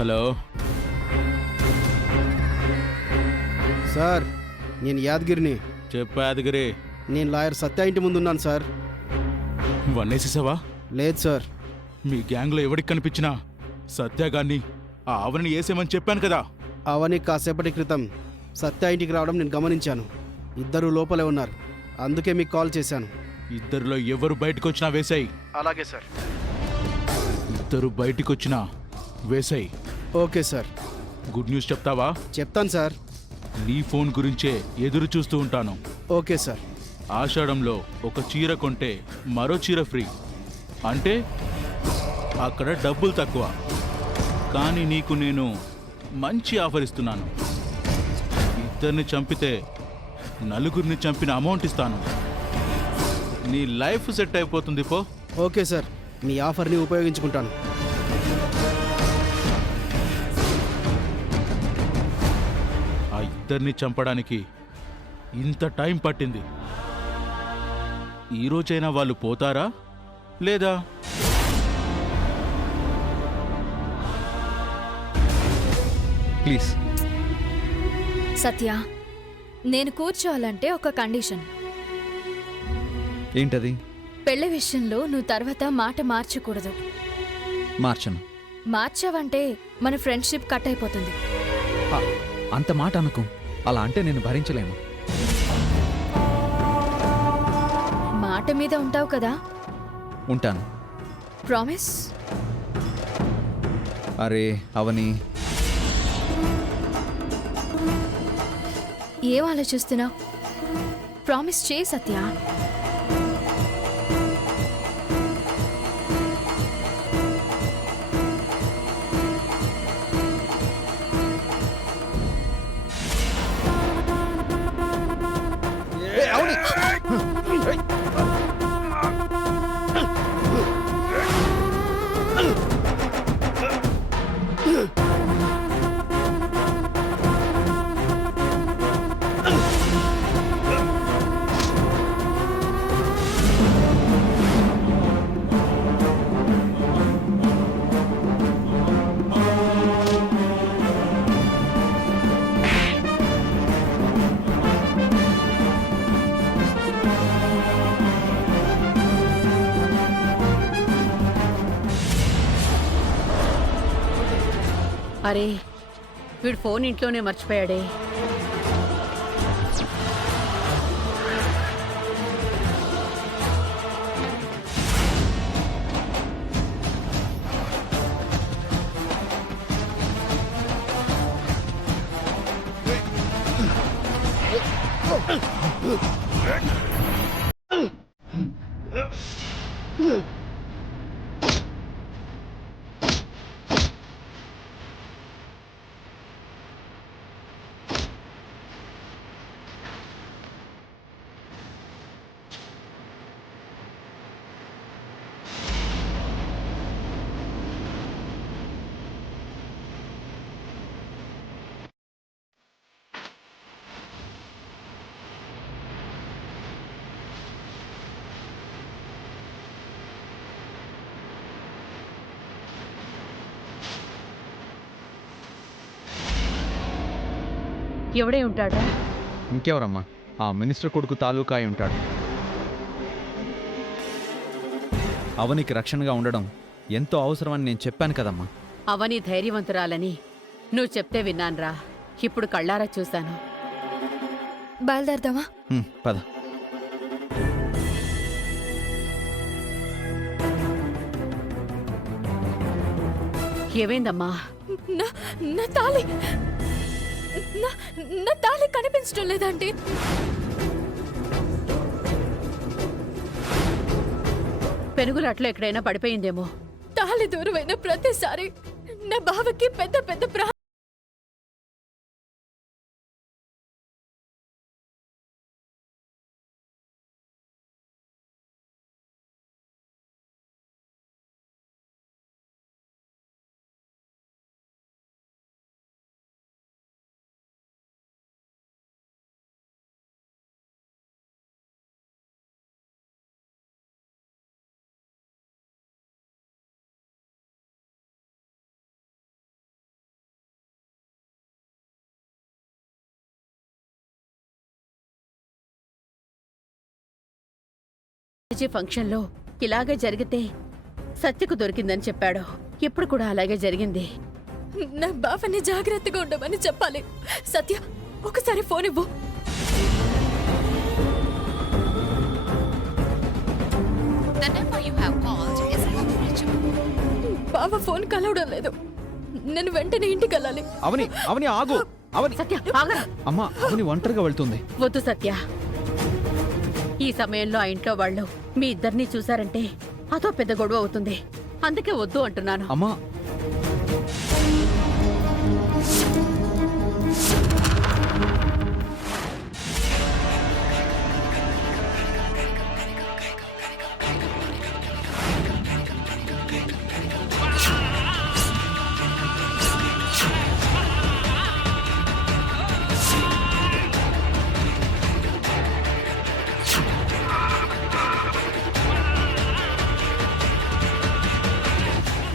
Hello sir, నేను యాదగిరిని. చెప్పు యాదగిరి. నేను లాయర్ సత్య ఇంటి ముందున్నాను సార్. వన్నేసేసావా? లేదు సార్. మీ గ్యాంగ్లో ఎవడికి కనిపించినా సత్యాగాన్ని ఆ ఆవరణి వేసేమని చెప్పాను కదా. అవని కాసేపటి క్రితం సత్య ఇంటికి రావడం నేను గమనించాను. ఇద్దరు లోపలే ఉన్నారు, అందుకే మీకు కాల్ చేశాను. ఇద్దరిలో ఎవరు బయటకు వచ్చినా వేసాయి. అలాగే సార్. ఇద్దరు బయటకు వచ్చినా వేసాయి. Okay sir. గుడ్ న్యూస్ చెప్తావా? చెప్తాను సార్. నీ ఫోన్ గురించే ఎదురు చూస్తూ ఉంటాను. Okay sir. ఆషాఢంలో ఒక చీర కొంటే మరో చీర ఫ్రీ. అంటే అక్కడ డబ్బులు తక్కువ, కానీ నీకు నేను మంచి ఆఫర్ ఇస్తున్నాను. ఇద్దరిని చంపితే నలుగురిని చంపిన అమౌంట్ ఇస్తాను. నీ లైఫ్ సెట్ అయిపోతుంది పో. ఓకే సార్, మీ ఆఫర్ని ఉపయోగించుకుంటాను. ఆ ఇద్దరిని చంపడానికి ఇంత టైం పట్టింది. ఈరోజైనా వాళ్ళు పోతారా లేదా? ప్లీజ్. సత్య, నేను కూర్చోవాలంటే ఒక కండిషన్. ఏంటది? పెళ్లి విషయంలో నువ్వు తర్వాత మాట మార్చకూడదు. మార్చను. మార్చావంటే మన ఫ్రెండ్షిప్ కట్ అయిపోతుంది. అంత మాట అనుకో. అలా అంటే నేను భరించలేను. మాట మీద ఉంటావు కదా? ఉంటాను. ప్రామిస్? అరే అవని, ఏం ఆలోచిస్తున్నావు? ప్రామిస్ చేయి సత్య. అరే, వీడు ఫోన్ ఇంట్లోనే మర్చిపోయాడే. ఎవడే ఉంటాడా? ఇంకెవరమ్మా? ఆ మినిస్టర్ కొడుకు తాలూకా అయి ఉంటాడు. అవనికి రక్షణగా ఉండడం ఎంతో అవసరమని నేను చెప్పాను కదమ్మా. అవని ధైర్యవంతురాలని నువ్వు చెప్తే విన్నాన్రా. ఇప్పుడు కళ్ళారా చూశాను. బయలుదేరదామా? పద. ఏమైందమ్మా? నా తాళి నా తాళి కనిపించడం లేదంటే. పెనుగులాట్లో ఎక్కడైనా పడిపోయిందేమో. తాళి దూరమైన ప్రతిసారి నా బావకి పెద్ద పెద్ద ఫంక్షన్లో ఇలాగే జరిగితే సత్యకు దొరికిందని చెప్పాడు. ఇప్పుడు కూడా అలాగే జరిగింది. నా బావని జాగ్రత్తగా ఉండమని చెప్పాలి. సత్య, ఒకసారి ఫోన్ ఇవ్వు. బావ ఫోన్ కలవడం లేదు. నేను వెంటనే ఇంటికి వెళ్ళాలి. అవని అవని ఆగు. అవని సత్య ఆగరా. అమ్మా, అవని ఒంటరిగా వెళ్తుంది. వద్దు సత్య. ఈ సమయంలో ఆ ఇంట్లో వాళ్ళు మీ ఇద్దరిని చూశారంటే అదో పెద్ద గొడవ అవుతుంది. అందుకే వద్దు అంటున్నాను. అమ్మా,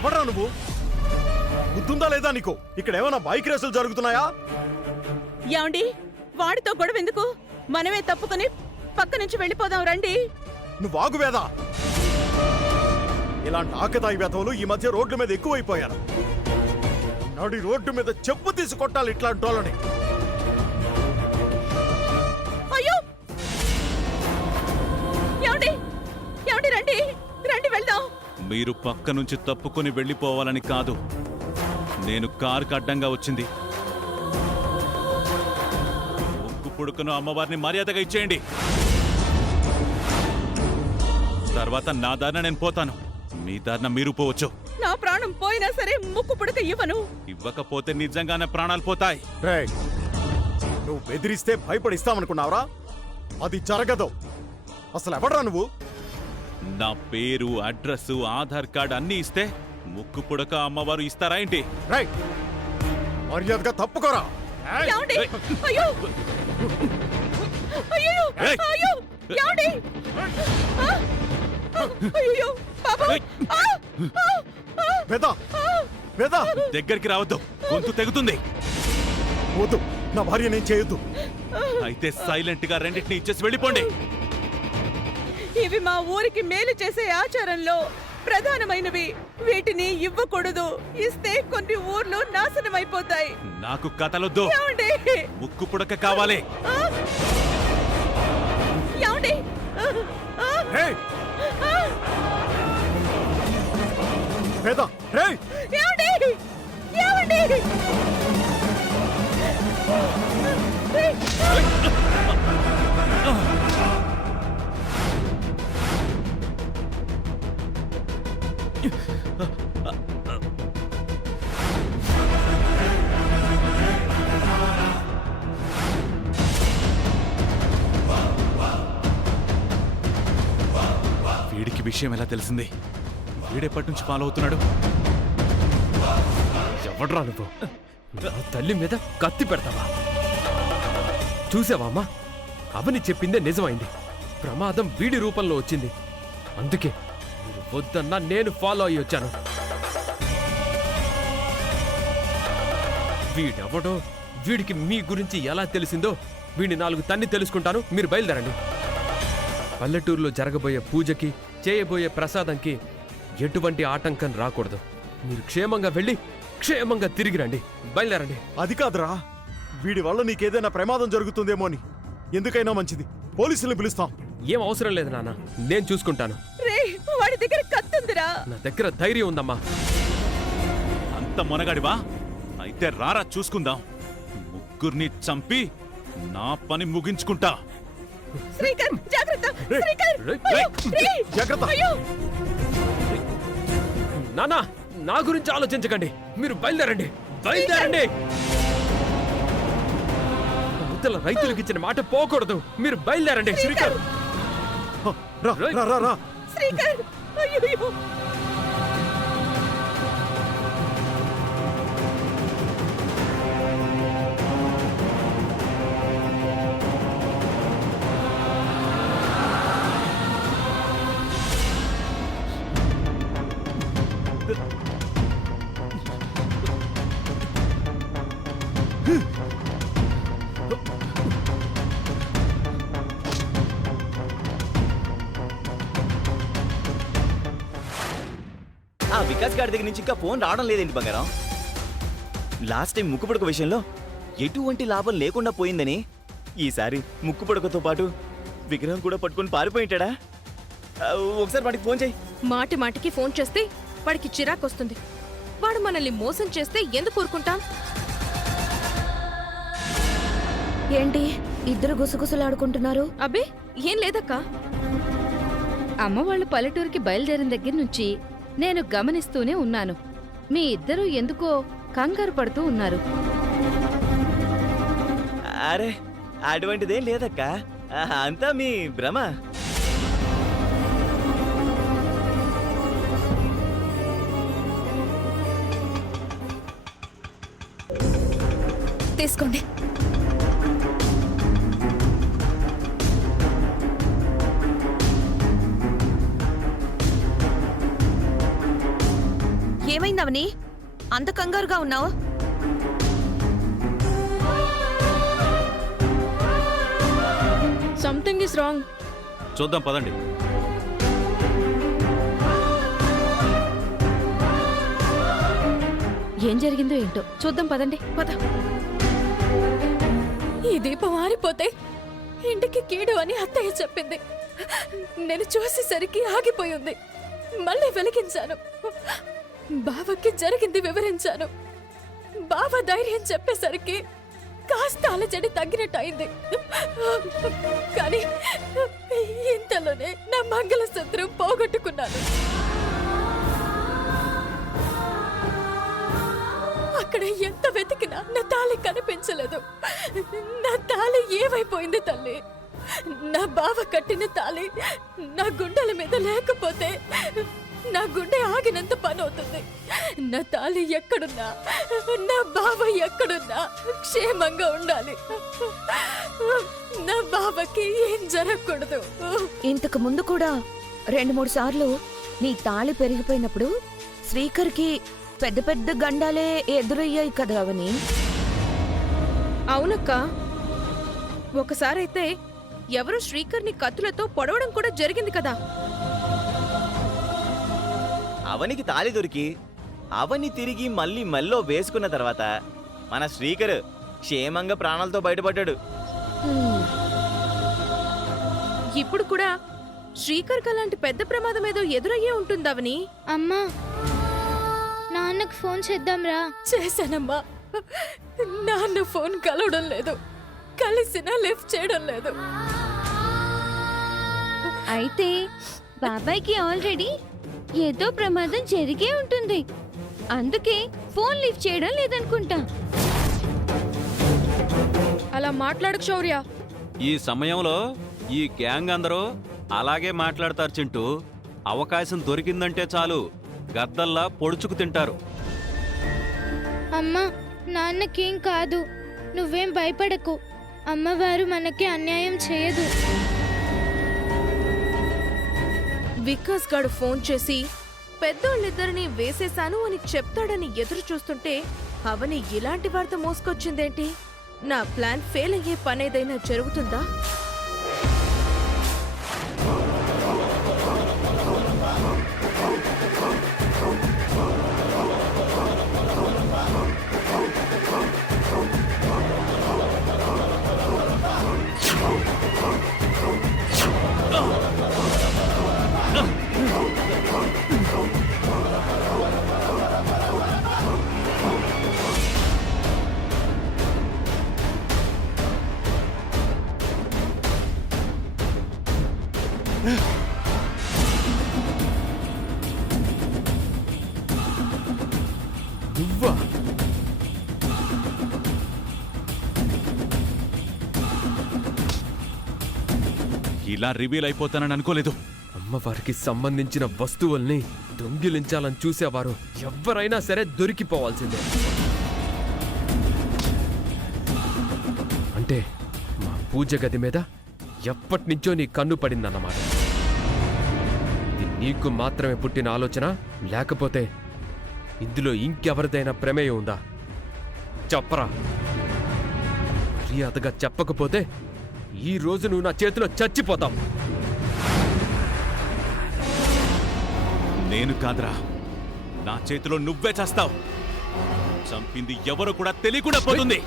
ఎవడ్రా నువ్వు? గుర్తుందా లేదా నీకు? ఇక్కడ ఏమైనా బైక్ రేసులు జరుగుతున్నాయా? యాండి, వాడితో గొడవ ఎందుకు? మనమే తప్పుకొని పక్క నుంచి వెళ్ళిపోదాం రండి. నువ్వు ఆగువేదా? ఇలాంటి ఆకతాయి వేతవులు ఈ మధ్య రోడ్ల మీద ఎక్కువైపోయారు. నడి రోడ్డు మీద చెప్పు తీసి కొట్టాలి ఇట్లాంటి వాళ్ళని. అయ్యో యాండి, యాండి రండి, రండి వెళ్దాం. మీరు పక్క నుంచి తప్పుకొని వెళ్ళిపోవాలని కాదు, నేను కారుకి అడ్డంగా వచ్చింది. ముక్కు పుడుకును అమ్మవారిని మర్యాదగా ఇచ్చేయండి. తర్వాత నా దారిన నేను పోతాను, మీ దారిన మీరు పోవచ్చు. నా ప్రాణం పోయినా సరే ముక్కు పుడక ఇవ్వను. ఇవ్వకపోతే నిజంగానే ప్రాణాలు పోతాయి. రేయ్, నువ్వు బెదిరిస్తే భయపడిస్తామనుకున్నావురా? అది జరగదు. అసలు ఎవడ్రా నువ్వు? నా పేరు, అడ్రస్, ఆధార్ కార్డు అన్నీ ఇస్తే ముక్కు పుడక అమ్మవారు ఇస్తారా ఏంటి? రేయ్, మర్యాదగా తప్పుకోరా. యాండి, అయ్యో అయ్యో ఏయ్! అయ్యో యాండి, అయ్యో బాబు, పెద పెద దగ్గరికి రావద్దు, గొంతు తెగుతుంది. వద్దు, నా భార్య నేను చేయొద్దు. అయితే సైలెంట్ గా రెండింటిని ఇచ్చేసి వెళ్ళిపోండి. ఇవి మా ఊరికి మేలు చేసే ఆచారంలో ప్రధానమైనవి. వీటిని ఇవ్వకూడదు. ఇస్తే కొన్ని ఊర్లు నాశనమైపోతాయి. నాకు కథలొద్దు, యాండి, ముక్కు పుడక కావాలి. యాండి, రేయ్, పెద రేయ్, యాండి, యాండి. వీడికి విషయం ఎలా తెలిసింది? వీడెప్పటి నుంచి ఫాలో అవుతున్నాడు? ఎవడ్రా నువ్వు? నా తల్లి మీద కత్తి పెడతావా? చూసావా అమ్మా, అవని చెప్పిందే నిజమైంది. ప్రమాదం వీడి రూపంలో వచ్చింది. అందుకే మీరు వద్దన్నా నేను ఫాలో అయ్యి వచ్చాను. వీడెవడో, వీడికి మీ గురించి ఎలా తెలిసిందో వీడిని 4 తన్ని తెలుసుకుంటాను. మీరు బయలుదేరండి. పల్లెటూరులో జరగబోయే పూజకి, చేయబోయే ప్రసాదంకి ఎటువంటి ఆటంకం రాకూడదు. మీరు క్షేమంగా వెళ్ళి క్షేమంగా తిరిగి రండి. బయలుదేరండి. అది కాదురా, వీడి వల్ల నీకేదైనా ప్రమాదం జరుగుతుందేమో అని. ఎందుకైనా మంచిది, పోలీసుల్ని పిలుస్తాం. ఏం అవసరం లేదు నాన్న, నేను చూసుకుంటాను. రే, వాడి దగ్గర కత్తుందిరా. నా దగ్గర ధైర్యం ఉందమ్మా. అంత మొనగాడివా? అయితే రారా చూసుకుందాం. ముగ్గురిని చంపి నా పని ముగించుకుంటా. శ్రీకర్, జాగ్రత్త. రేయ్, శ్రీకర్, రేయ్, అయ్యో, రేయ్, జాగ్రత్త. అయ్యో. నాన్న, నా గురించి ఆలోచించకండి. మీరు బయలుదేరండి. బయలుదేరండి. అవతల రైతులకు ఇచ్చిన మాట పోకూడదు. మీరు బయలుదేరండి. శ్రీకర్, రా రా రా రా. శ్రీకర్, అయ్యో. వికాస్ గారి దగ్గర నుంచి ఇంకా ఫోన్ రావడం లేదేంటి బంగారం? లాస్ట్ టైం ముక్కుపుడక విషయంలో ఎటువంటి లాభం లేకుండా పోయిందని ఈసారి ముక్కుపుడకతో పాటు విగ్రహం కూడా పట్టుకొని పారిపోయింటాడా? ఒకసారి వాడికి ఫోన్ చేయి. మాటి మాటికి ఫోన్ చేస్తే వాడికి చిరాకు వస్తుంది. వాడు మనల్ని మోసం చేస్తే ఎందుకు ఊరుకుంటాం? ఏంటి ఇద్దరు గుసగుసలాడుకుంటున్నారు? అబ్బే ఏం లేదక్కా. అమ్మ వాళ్ళు పల్లెటూరికి బయలుదేరిన దగ్గర నుంచి నేను గమనిస్తూనే ఉన్నాను. మీ ఇద్దరూ ఎందుకో కంగారు పడుతూ ఉన్నారు. అరే అటువంటిదేం లేదక్క, అంతా మీ భ్రమ. తీసుకోండి. ఏమైందవని అంత కంగారుగా ఉన్నావు? Something is wrong. చూద్దాం పదండి. ఏం జరిగిందో ఏంటో చూద్దాం పదండి. పద. ఈ దీపం ఆరిపోతే ఇంటికి కీడు అని అత్తయ్య చెప్పింది. నేను చూసేసరికి ఆగిపోయింది. మళ్ళీ వెలిగించాను. బావకి జరిగింది వివరించాను. బావ ధైర్యం చెప్పేసరికి కాస్త అలజడి తగ్గినట్టు అయింది. కానీ ఇంతలోనే నా మంగళసూత్రం పోగొట్టుకున్నాను. అక్కడ ఎంత వెతికినా నా తాళి కనిపించలేదు. నా తాళి ఏమైపోయింది తల్లి? నా బావ కట్టిన తాళి నా గుండెల మీద లేకపోతే నా గుండె ఆగినంత పని అవుతుంది. నా తాళి ఎక్కడున్నా, నా బావ ఎక్కడున్నా క్షేమంగా ఉండాలి. నా బావకి ఏం జరగకూడదు. ఇంతకు ముందు కూడా 2-3 సార్లు నీ తాళి పెరిగిపోయినప్పుడు శ్రీకర్కి పెద్ద పెద్ద గండాలే ఎదురయ్యాయి కదా అవని. అవునక్క. ఒకసారైతే ఎవరు శ్రీకర్ని కత్తులతో పొడవడం కూడా జరిగింది కదా. అవనికి తాళి దొరికి అవని తిరిగి మళ్ళీ మెల్లో వేసుకున్న తర్వాత మన శ్రీకర్ క్షేమంగా ప్రాణాలతో బయటపడ్డాడు. ఇప్పుడు కూడా శ్రీకర్కి అలాంటి పెద్ద ప్రమాదం ఏదో ఎదురయ్యే ఉంటుందవని. అమ్మా నాన్నకు ఫోన్ చేద్దాంరా. చేశానమ్మా. నాన్న ఫోన్ కలవడం లేదు, కలిసినా లిఫ్ట్ చేయడం లేదు. అయితే బాబాయ్కి ఆల్రెడీ ఏదో ప్రమాదం జరిగే ఉంటుంది, అందుకే ఫోన్ లిఫ్ట్ చేయడం లేదనుకుంటా. అలా మాట్లాడకు శౌర్య. ఈ సమయంలో ఈ గ్యాంగ్ అందరూ అలాగే మాట్లాడతారు చింటూ. అవకాశం దొరికిందంటే చాలు గద్దల్లా పొడుచుకు తింటారు. అమ్మా నాన్నకేం కాదు, నువ్వేం భయపడకు. అమ్మవారు మనకి అన్యాయం చేయదు. వికాస్ గాడు ఫోన్ చేసి పెద్దోళ్ళిద్దరిని వేసేశాను అని చెప్తాడని ఎదురు చూస్తుంటే అవని ఇలాంటి వార్త మోసుకొచ్చిందేంటి? నా ప్లాన్ ఫెయిల్ అయ్యే పనేదైనా జరుగుతుందా? నువ్వా? ఇలా రివీల్ అయిపోతానని అనుకోలేదు. అమ్మవారికి సంబంధించిన వస్తువుల్ని దొంగిలించాలని చూసేవారు ఎవరైనా సరే దొరికిపోవాల్సిందే. అంటే మా పూజ గది మీద ఎప్పటినుంచో నీ కన్ను పడిందన్నమాట. ఇది నీకు మాత్రమే పుట్టిన ఆలోచన, లేకపోతే ఇందులో ఇంకెవరిదైనా ప్రమేయం ఉందా? చెప్పరా. మర్యాదగా చెప్పకపోతే ఈ రోజు నువ్వు నా చేతిలో చచ్చిపోతావు. నేను కాదురా, నా చేతిలో నువ్వే చేస్తావు. చంపింది ఎవరో కూడా తెలియకుండా పోతుంది.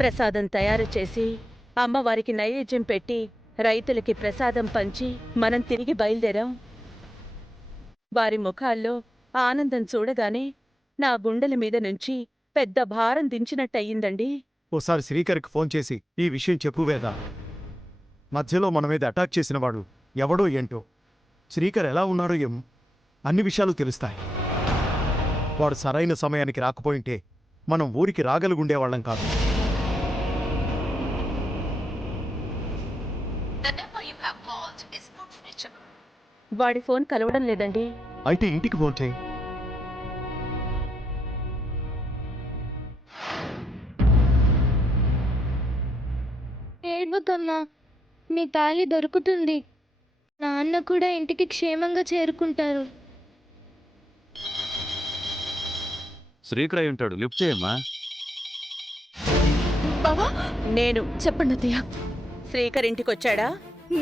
ప్రసాదం తయారు చేసి అమ్మవారికి నైవేద్యం పెట్టి రైతులకి ప్రసాదం పంచి మనం తిరిగి బయలుదేరాం. వారి ముఖాల్లో ఆనందం చూడగానే నా గుండెల మీద నుంచి పెద్ద భారం దించినట్టయిందండి. ఓసారి శ్రీకర్కి ఫోన్ చేసి ఈ విషయం చెప్పు వేద. మధ్యలో మన మీద అటాక్ చేసిన వాడు ఎవడో ఏంటో, శ్రీకర్ ఎలా ఉన్నాడో ఏమో అన్ని విషయాలు తెలుస్తాయి. వాడు సరైన సమయానికి రాకపోయింటే మనం ఊరికి రాగలిగుండేవాళ్ళం కాదు. వాడి ఫోన్ కలవడం లేదండి. అయితే ఇంటికి ఫోన్ చేయి. ఏడ్వకమ్మా, మీ తాళి దొరుకుతుంది. నాన్న కూడా ఇంటికి క్షేమంగా చేరుకుంటారు. శ్రీకర్ అయి ఉంటాడు, లిఫ్ట్ చేయమ్మా. బావా, నేను చెప్పండి అత్తయ్య. శ్రీకర్ ఇంటికొచ్చాడా?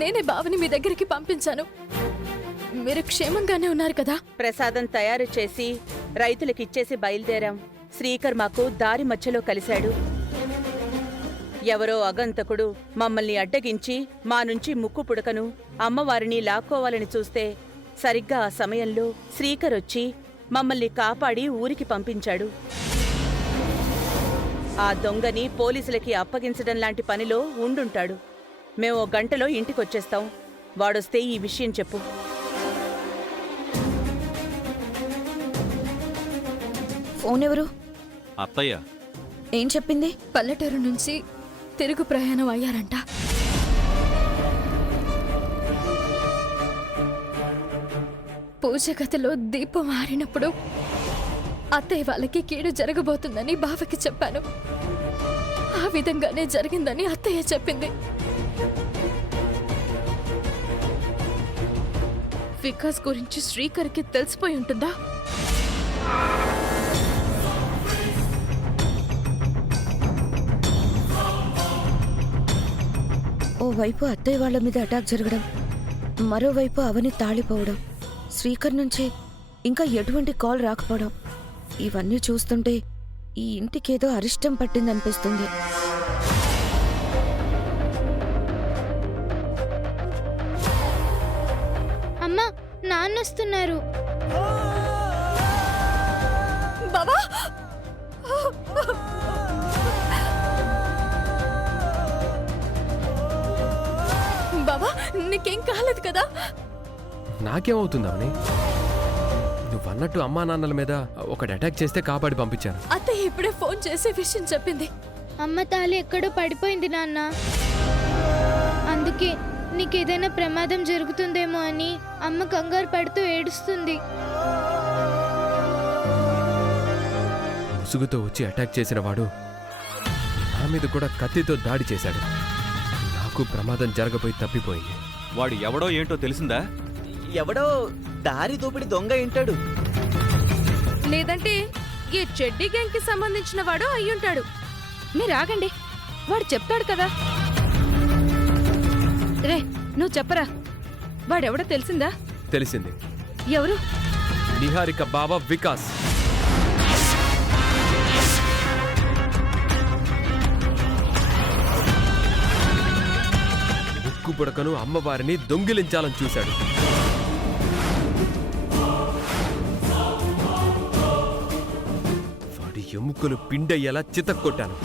నేనే బావని మీ దగ్గరికి పంపించాను. మీరు క్షేమంగానే ఉన్నారు కదా? ప్రసాదం తయారు చేసి రైతులకిచ్చేసి బయలుదేరాం. శ్రీకర్ మాకు దారి మధ్యలో కలిశాడు. ఎవరో అగంతకుడు మమ్మల్ని అడ్డగించి మా నుంచి ముక్కు పుడకను అమ్మవారిని లాక్కోవాలని చూస్తే సరిగ్గా ఆ సమయంలో శ్రీకర్ వచ్చి మమ్మల్ని కాపాడి ఊరికి పంపించాడు. ఆ దొంగని పోలీసులకి అప్పగించడం లాంటి పనిలో ఉండుంటాడు. మేము 1 గంటలో ఇంటికొచ్చేస్తాం. వాడొస్తే ఈ విషయం చెప్పు. ఫోన్ ఎవరు? అత్తయ్య. ఏం చెప్పింది? పల్లెటూరు నుంచి తిరుగు ప్రయాణం అయ్యారంట. పూజ గదిలో దీపం ఆరినప్పుడు అత్తయ్య వాళ్ళకి కీడు జరగబోతుందని బావకి చెప్పాను. ఆ విధంగానే జరిగిందని అత్తయ్య చెప్పింది. వికాస్ గురించి శ్రీకర్కి తెలిసిపోయి ఉంటుందా? ఓవైపు అత్తయ్య వాళ్ళ మీద అటాక్ జరగడం, మరోవైపు అవని తాళిపోవడం, శ్రీకర్ నుంచి ఇంకా ఎటువంటి కాల్ రాకపోవడం, ఇవన్నీ చూస్తుంటే ఈ ఇంటికేదో అరిష్టం పట్టిందనిపిస్తుంది. అమ్మా, నాన్నొస్తున్నారు. బావా, బావా, నీకేం కాలేదు కదా? నాకేమవుతుందామని? నువ్వన్నట్టు అమ్మా నాన్నల మీద ఒకటి అటాక్ చేస్తే కాపాడి పంపించాను. అత్తయ్య ఇప్పుడే ఫోన్ చేసి విషయం చెప్పింది. అమ్మ తాళి ఎక్కడో పడిపోయింది నాన్న. అందుకే నీకేదైనా ప్రమాదం జరుగుతుందేమో అని అమ్మ కంగారు పడుతూ ఏడుస్తుంది. ముసుగుతో వచ్చి అటాక్ చేసిన వాడు నా మీద కూడా కత్తితో దాడి చేశాడు. నాకు ప్రమాదం జరగబోయి తప్పిపోయింది. వాడు ఎవడో ఏంటో తెలిసిందా? ఎవడో దారి దోపిడి దొంగ ఏంటాడు. లేదంటే ఈ చెడ్డీ గ్యాంగ్ కి సంబంధించిన వాడు అయ్యుంటాడు. మీరు ఆగండి, వాడు చెప్తాడు కదా. రే, నువ్వు చెప్పరా, వాడెవడో తెలిసిందా? తెలిసింది. ఎవరు? నిహారిక బావ వికాస్. ముక్కు పుడకను అమ్మవారిని దొంగిలించాలని చూశాడు. వాడి ఎముకలు పిండయ్యేలా చితక్కొట్టాను.